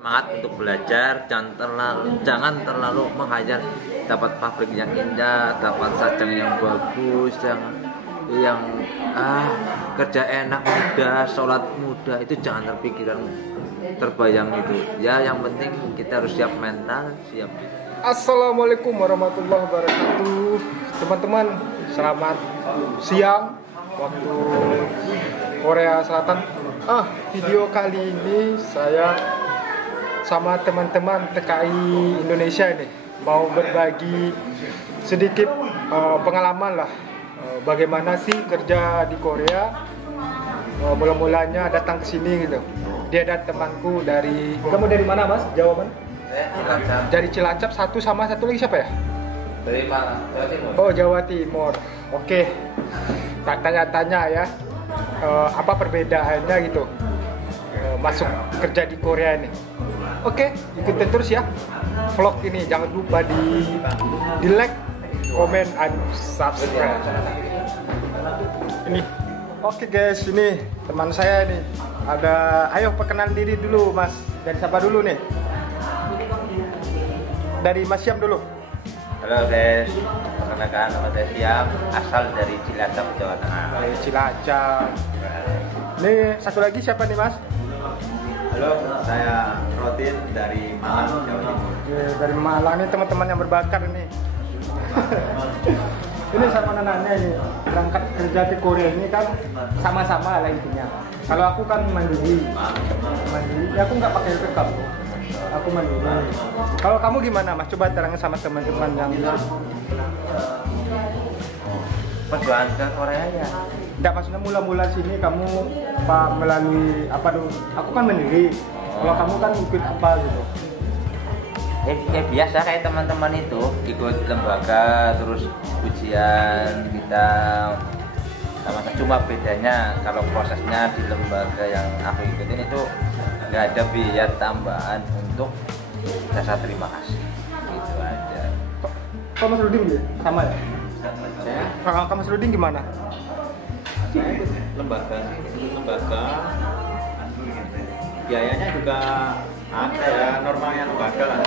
Semangat untuk belajar, jangan terlalu menghayal dapat pabrik yang indah, dapat sajang yang bagus, yang kerja enak mudah, sholat mudah, itu jangan terpikiran terbayang itu. Ya yang penting kita harus siap mental, siap. Assalamualaikum warahmatullahi wabarakatuh. Teman-teman, selamat siang waktu Korea Selatan. Video kali ini saya sama teman-teman TKI Indonesia ini mau berbagi sedikit pengalaman lah, bagaimana sih kerja di Korea. Mula-mulanya datang ke sini gitu. Dia ada temanku dari, kamu dari mana Mas? Jawaban? Dari Cilacap. Satu lagi siapa ya? Dari mana? Jawa Timur. Oh, Jawa Timur. Oke. Tak tanya-tanya ya, apa perbedaannya gitu masuk kerja di Korea ini. Oke, ikutin terus ya vlog ini. Jangan lupa di like, comment, and subscribe. Ini. Oke guys, ini teman saya nih. Ayo perkenalan diri dulu Mas. Dari siapa dulu nih? Dari Mas Syam dulu. Halo guys, perkenalkan nama saya Syam, asal dari Cilacap, Jawa Tengah. Dari Cilacap. Nih satu lagi siapa nih Mas? Halo, saya Rodin dari Malang, Jawa Timur. Dari Malang nih, teman-teman yang berbakat ini. Ini sama nanya ini, berangkat kerja di Korea ini kan sama-sama lah intinya. Kalau aku kan mandiri, ya aku nggak pakai LPK, aku mandiri. Kalau kamu gimana Mas? Coba terangin sama teman-teman yang Perjuangan ke Korea ya. Enggak, maksudnya mula-mula sini kamu melalui apa dulu? Aku kan mandiri. Kalau kamu kan ikut apa gitu? Biasa kayak teman-teman itu ikut lembaga, terus ujian kita sama. Cuma bedanya kalau prosesnya di lembaga yang aku ikutin itu nggak ada biaya tambahan untuk jasa terima kasih, gitu aja. Kok Mas Rudin gitu? Sama ya? Kalau Mas Rudin gimana? Saya ikut lembaga, biayanya juga ada ya, normalnya lembaga lah.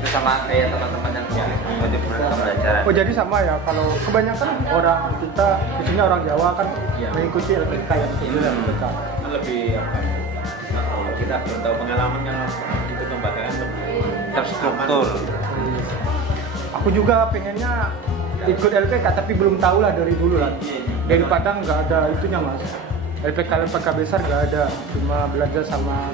Itu sama kayak teman-teman yang wajib pembelajaran. Oh jadi sama ya, kalau kebanyakan orang kita, khususnya orang Jawa kan mengikuti LPK yang itu LPK. Kan lebih apa? Kalau kita belum tahu pengalaman yang ikut lembaga kan lebih Terstruktur. Aku juga pengennya ikut LPK tapi belum tahu lah dari dulu lah. Dari Padang nggak ada itunya Mas. LPK besar nggak ada, cuma belajar sama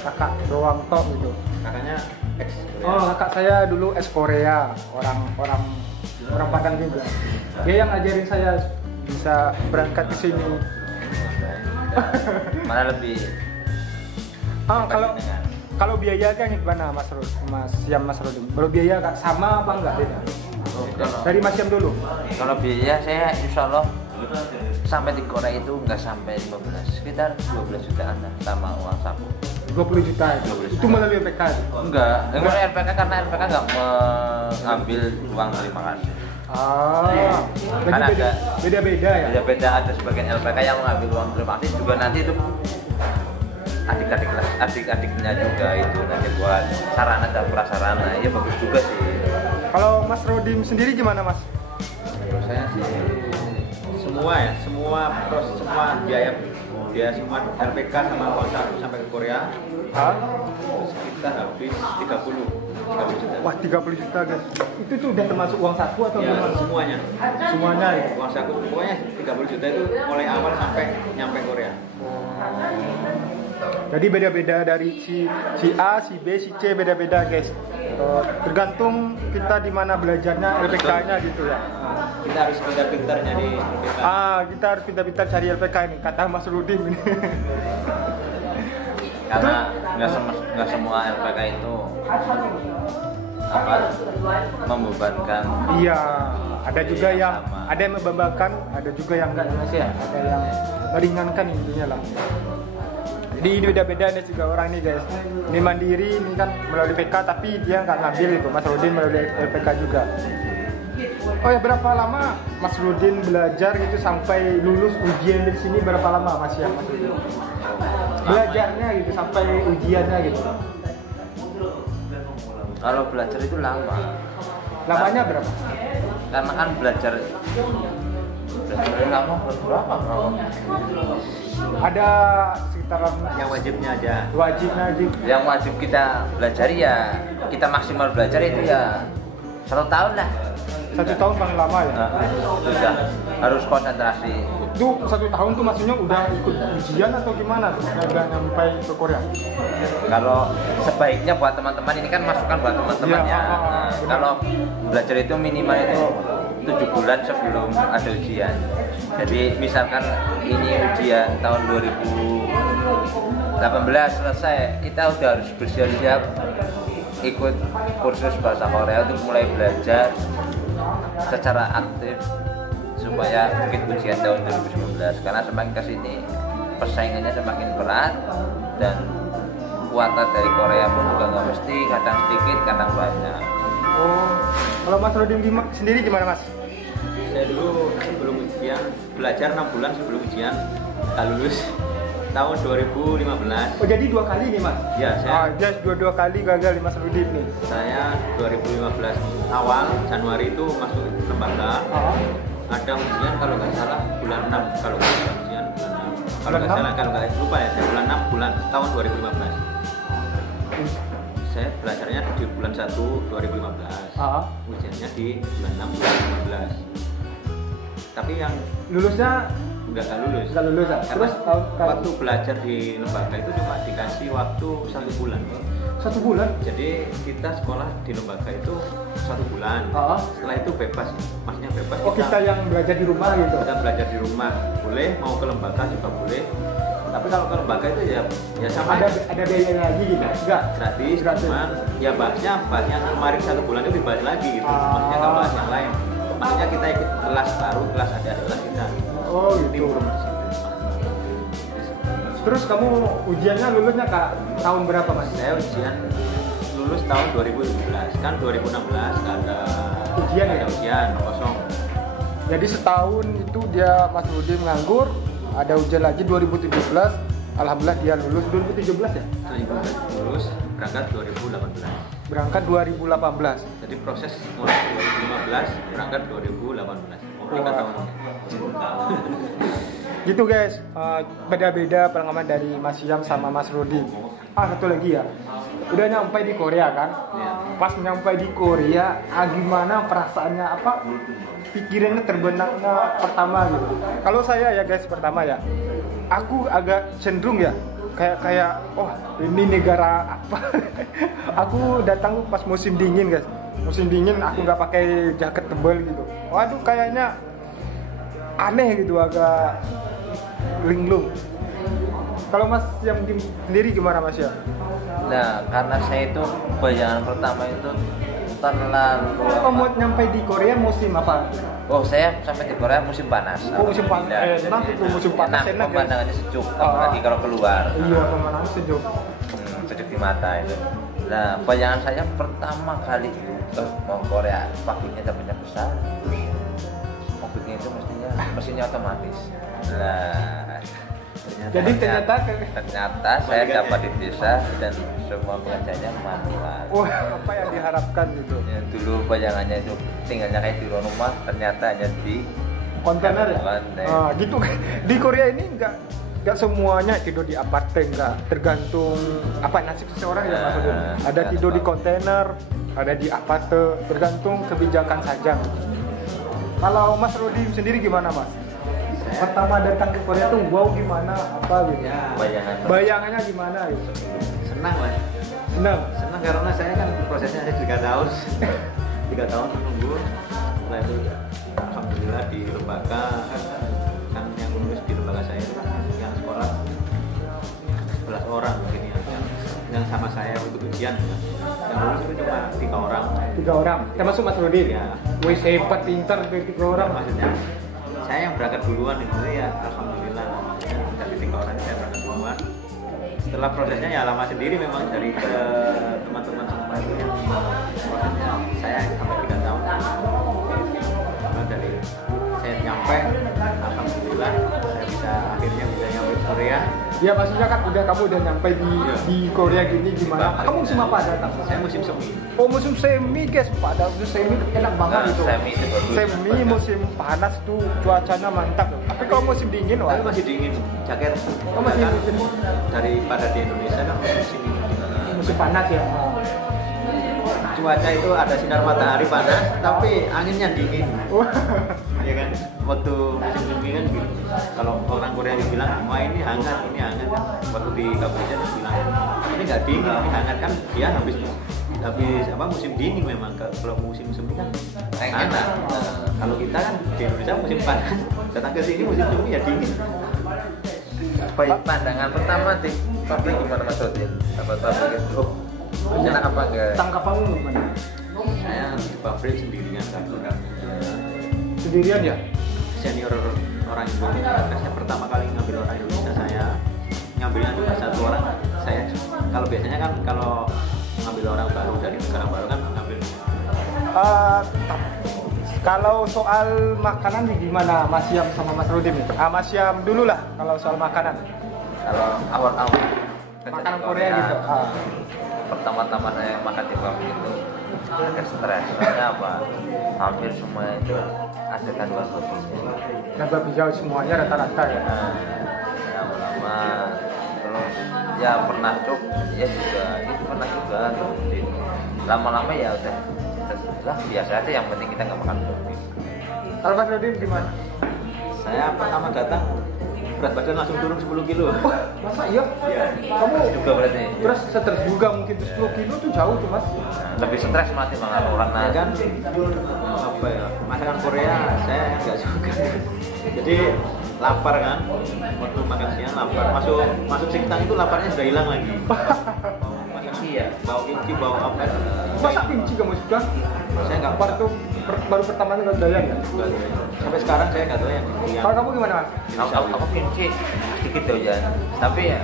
kakak doang tok gitu. Kakaknya ex Korea. Oh, kakak saya dulu ex Korea, orang Padang juga. Dia yang ngajarin saya bisa berangkat ke sini. Mana lebih Kalau biayanya gimana Mas Syam, Mas Rodin? Berbiaya sama apa enggak beda? Dari Mas Syam dulu. Kalau biaya saya insya Allah sampai di Korea itu nggak sampai 15, sekitar 12 jutaan lah sama uang saku. 20 juta itu. 20 juta. Itu melalui LPK. Enggak LPK, karena LPK nggak mengambil uang terima kasih. Kan beda-beda ya. Beda-beda, ada sebagian LPK yang mengambil uang terima kasih juga, nanti itu adik-adiknya juga itu nanti buat sarana dan prasarana, ya bagus juga sih. Kalau Mas Rodin sendiri gimana Mas? Menurut saya sih semua biaya semua LPK sama uang saku sampai ke Korea. Terus kita habis 30 juta. Wah 30 juta guys. Itu tuh udah termasuk uang saku atau Ya, gimana? semuanya ya. uang saku, pokoknya 30 juta itu mulai awal sampai nyampe Korea. Jadi beda-beda dari si A, si B, si C beda-beda guys. Tergantung kita di mana belajarnya LPK-nya gitu ya. Kita harus pintar-pintar nyari LPK. Kita harus pintar-pintar cari LPK ini, kata Mas Rudin ini. Karena nggak semua LPK itu membebankan. Iya, ada juga yang ada yang membebankan, ada juga yang enggak sih, ada yang meringankan intinya lah. Jadi ini beda-beda nih juga orang nih guys. Ini mandiri, ini kan melalui PK tapi dia nggak ngambil itu. Mas Rudin melalui LPK juga. Oh ya, berapa lama Mas Rudin belajar gitu sampai lulus ujian di sini, berapa lama Mas ya Mas Rudin? belajarnya gitu sampai ujiannya gitu. Kalau belajar itu lama. Lamanya berapa? Karena kan belajar lama berapa bro? Ada sekitaran Yang wajibnya aja. wajibnya aja. Yang wajib kita belajar ya, kita maksimal belajar itu ya 1 tahun lah. 1 tahun paling lama ya. Nah, sudah harus konsentrasi. Itu 1 tahun tuh maksudnya udah ikut ujian atau gimana tuh? Udah nyampe ke Korea. Kalau sebaiknya buat teman-teman ini kan masukan buat teman-teman Iya, ya. Nah, kalau belajar itu minimal itu 7 bulan sebelum ada ujian. Jadi misalkan ini ujian tahun 2018 selesai, kita udah harus bersiap-siap ikut kursus bahasa Korea untuk mulai belajar secara aktif supaya mungkin ujian tahun 2019, karena semakin kesini persaingannya semakin berat dan kuota dari Korea pun juga nggak mesti, kadang sedikit kadang banyak. Oh, kalau Mas Rodin sendiri gimana Mas? Saya dulu sebelum ujian belajar 6 bulan sebelum ujian, tak lulus tahun 2015. Oh jadi 2 kali nih Mas? Ya, Dia dua kali gagal di Mas Rodin nih. saya 2015 awal Januari itu masuk lembaga. Ada ujian kalau nggak salah bulan 6, kalau nggak salah ujian bulan 6. Kalau nggak salah, kalau nggak lupa ya, saya bulan 6 bulan tahun 2015. Saya belajarnya di bulan 1 2015. Ujiannya di bulan 6 2015. Tapi yang Lulusnya nggak lulus. nggak lulus ya? Karena Terus tahun waktu belajar di lembaga itu cuma dikasih waktu 1 bulan. 1 bulan? Jadi kita sekolah di lembaga itu 1 bulan. Setelah itu bebas, maksudnya bebas. Oh kita yang belajar di rumah gitu? Kita belajar di rumah boleh, mau ke lembaga juga boleh. Tapi kalau ke lembaga itu ya sama. Ada biaya lagi gitu? Enggak? Gratis. Cuman ya bahasnya kemarin 1 bulan itu dibahas lagi gitu. Maksudnya nggak bahas yang lain. Maksudnya kita ikut kelas baru, kelas ada kelas kita. Oh gitu. Terus kamu ujiannya lulusnya tahun berapa Mas? Saya ujian lulus tahun 2017, kan 2016 nggak ada Ujian ya? ada ujian kosong. Jadi setahun itu dia Mas Rudi nganggur, ada ujian lagi 2017, alhamdulillah dia lulus 2017 ya? 2017 lulus, berangkat 2018. Berangkat 2018. Jadi proses mulai 2015 berangkat 2018. Oh, 3 tahun. Gitu guys, beda-beda pengalaman dari Mas Syam sama Mas Rudi. Satu lagi ya, udah nyampe di Korea kan? Ya. Pas nyampe di Korea, gimana perasaannya, apa pikirannya terbenaknya pertama gitu. Kalau saya ya guys, pertama ya, aku agak cenderung ya, kayak oh ini negara apa? Aku datang pas musim dingin guys, musim dingin aku nggak pakai jaket tebal gitu. Waduh kayaknya aneh gitu, agak linglung. Kalau Mas yang sendiri gimana Mas ya? Nah, karena saya itu bayangan pertama itu terlalu Mau nyampe di Korea musim apa? Oh, saya sampai di Korea musim panas. Oh, musim panas. Enak itu musim panas, enak, enak, ya? pemandangannya sejuk, apalagi kalau keluar. Iya, pemandangan sejuk. Sejuk di mata itu. Nah, bayangan saya pertama kali mau Korea, pabriknya dapatnya besar, terus mobilnya itu mesinnya otomatis. Nah, Jadi ternyata saya dapat di desa dan semua pekerjaannya manual. wah, apa yang diharapkan gitu? Ya, dulu bayangannya itu tinggalnya kayak di rumah, ternyata hanya di Kontainer ya? Kontainer. Gitu. Di Korea ini nggak semuanya tidur di apartemen, nggak tergantung apa nasib seseorang ya maksudnya. Ada tidur di kontainer, ada di apartemen, tergantung kebijakan saja. Kalau Mas Rudi sendiri gimana Mas? Pertama datang ke Korea tuh wow gimana, apa gitu? Ya, Bayangannya gimana gitu? senang lah. Senang. Karena saya kan prosesnya ada 3 tahun. 3 tahun menunggu. Setelah itu alhamdulillah di lembaga, kan yang lulus di lembaga saya itu kan yang sekolah 11 orang mungkin yang sama saya untuk ujian ya. Yang lulus itu cuma 3 orang. 3 orang. Termasuk Mas Rudi Ya. Wih hebat, pintar 3 orang. Maksudnya saya yang berangkat duluan itu ya alhamdulillah, dari 3 orang saya berangkat duluan. Setelah prosesnya ya lama sendiri memang dari teman-teman semua itu yang prosesnya saya sampai 3 tahun. Karena dari saya nyampe alhamdulillah saya akhirnya bisa nyampe Korea Ya maksudnya kan kamu udah nyampe di Korea gini gimana? Balik. Kamu musim apa datang? Saya musim semi. Oh musim semi guys, pada musim semi enak banget Nah, itu. semi itu bagus. Semi musim panas tuh cuacanya mantap. Tapi kalau musim dingin wah. Tapi masih dingin. Jaket. Oh, masih kan dingin. daripada di Indonesia kan musim dingin. Musim panas ya. Cuaca itu ada sinar matahari panas, tapi anginnya dingin. Wah. Iya kan? Waktu musim dingin kan gitu. Kalau orang Korea bilang, wah ini hangat kan. Waktu di Kamboja dia bilang, ini nggak dingin, ini hangat kan. Dia habis musim dingin memang. Kalau musim semi kan panas. Kalau kita kan di Indonesia musim panas, datang ke sini musim semi ya dingin. Baik, pandangan pertama di pabrik gimana Mas Rodin? Dapat pabrik itu enak apa enggak? Tanggapanmu gimana? Saya di pabrik sendirian kan orang Sendirian ya? senior orang Indonesia. Saya pertama kali ngambil orang Indonesia, saya ngambilnya cuma satu orang. Saya kalau biasanya kan kalau ngambil orang baru dari negara baru kan ngambil. Kalau soal makanan gimana Mas Syam sama Mas Rudin nih? Mas Syam dulu lah kalau soal makanan. Kalau awal-awal Makanan Korea gitu. Pertama-tama saya makan di pabrik itu agak stres. Soalnya apa? Hampir semua itu ada kandungan babisnya. Dan hijau semuanya rata-rata ya. Nah, lama-lama terus ya pernah cok, ya juga itu pernah juga. Jadi, lama-lama ya udah lah biasa aja, yang penting kita nggak makan babis. Kalau Mas Rudin gimana? Saya pertama datang berat badan langsung turun 10 kilo. Masa iya? Iya. Kamu Juga berarti. terus stres juga mungkin 10 kilo tuh jauh tuh Mas. Lebih stres mati makan orang Ya kan apa ya, masakan Korea saya nggak suka. Jadi lapar kan, waktu makan siang lapar, masuk sekitar itu laparnya sudah hilang lagi. Bau kimchi, bau apa? Masa kimchi kamu suka? Saya nggak Waktu baru pertama kali doyan ya? sampai sekarang saya nggak tahu yang kimchi yang Kalau kamu gimana Mas? Aku kimchi sedikit doyan, tapi ya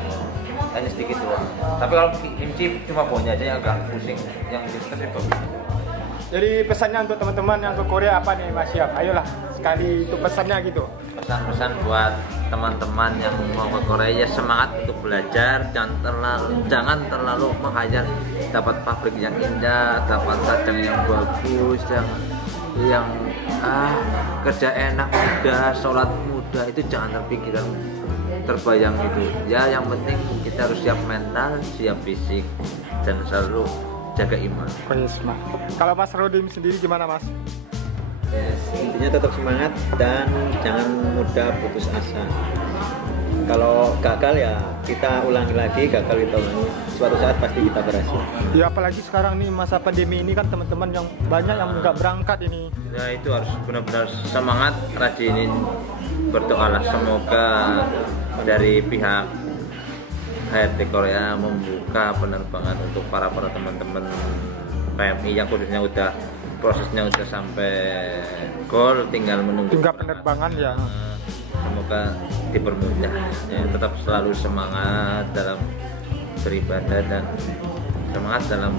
hanya sedikit doang. Tapi kalau kimchi cuma baunya aja yang agak pusing, yang di stres itu. Jadi pesannya untuk teman-teman yang ke Korea apa nih Mas Syam? Ayolah sekali itu pesannya gitu. Pesan-pesan buat teman-teman yang mau ke Korea, ya semangat untuk belajar, jangan terlalu menghayal dapat pabrik yang indah, dapat sadang yang bagus, yang kerja enak mudah, sholat mudah, itu jangan terpikiran terbayang gitu. Ya yang penting kita harus siap mental, siap fisik, dan selalu jaga iman. Kalau Mas Rudin sendiri gimana Mas? Yes, intinya tetap semangat dan jangan mudah putus asa. Kalau gagal ya kita ulangi lagi, gagal kita ulangi. Suatu saat pasti kita berhasil. Ya apalagi sekarang nih masa pandemi ini kan teman-teman yang banyak yang nggak berangkat ini. Ya itu harus benar-benar semangat, rajinin berdoalah, semoga dari pihak HRD Korea membuka penerbangan untuk para teman-teman PMI yang khususnya udah prosesnya udah sampai goal, tinggal menunggu penerbangan ya. Semoga dipermudah. Ya, tetap selalu semangat dalam beribadah dan semangat dalam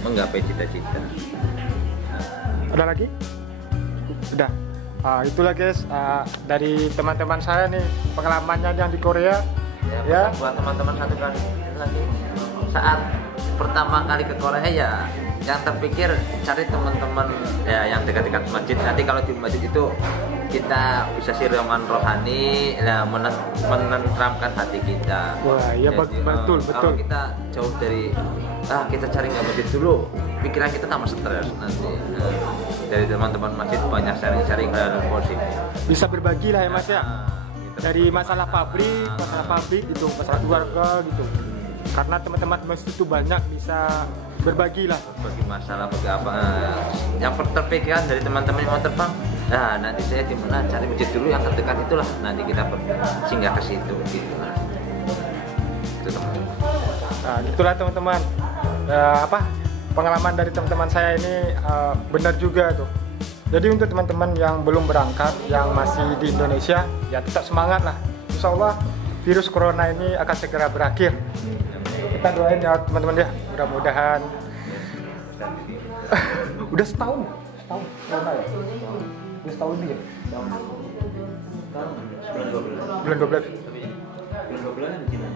menggapai cita-cita. Ada lagi? Udah. Itulah guys dari teman-teman saya nih pengalamannya yang di Korea. Ya. Buat teman-teman satu kali lagi, saat pertama kali ke Korea ya yang terpikir cari teman-teman ya yang dekat-dekat masjid. Nanti kalau di masjid itu kita bisa siraman rohani, ya menenteramkan hati kita. Wah iya Jadi, betul. Kalau kita jauh dari kita cari nggak masjid dulu, pikiran kita tambah stres nanti. Dari teman-teman masjid banyak sharing-sharing hal positif. Bisa berbagi lah ya Mas ya. Dari masalah pabrik itu, masalah keluarga gitu. Karena teman-teman masjid itu banyak bisa berbagi lah. Bagi masalah, bagi apa. Yang terpikirkan dari teman-teman yang mau terbang, nah nanti saya di mana cari masjid dulu yang terdekat itulah. Nanti kita singgah ke situ gitu. Itu teman-teman. Nah, itulah teman-teman. Pengalaman dari teman-teman saya ini benar juga tuh. Jadi untuk teman-teman yang belum berangkat, yang masih di Indonesia, ya tetap semangat lah. Insya Allah virus corona ini akan segera berakhir. Kita doain ya teman-teman ya, mudah-mudahan. Udah setahun corona ya? Udah setahun nih ya? Bulan 12. Bulan 12. Bulan 12 kan di Cina.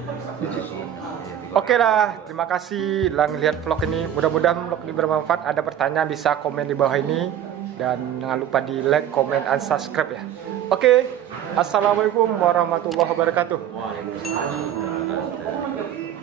Oke lah, terima kasih telah ngelihat vlog ini. Mudah-mudahan vlog ini bermanfaat. Ada pertanyaan bisa komen di bawah ini. Dan jangan lupa di like, comment, dan subscribe ya. Oke, assalamualaikum warahmatullahi wabarakatuh. Waalaikumsalam.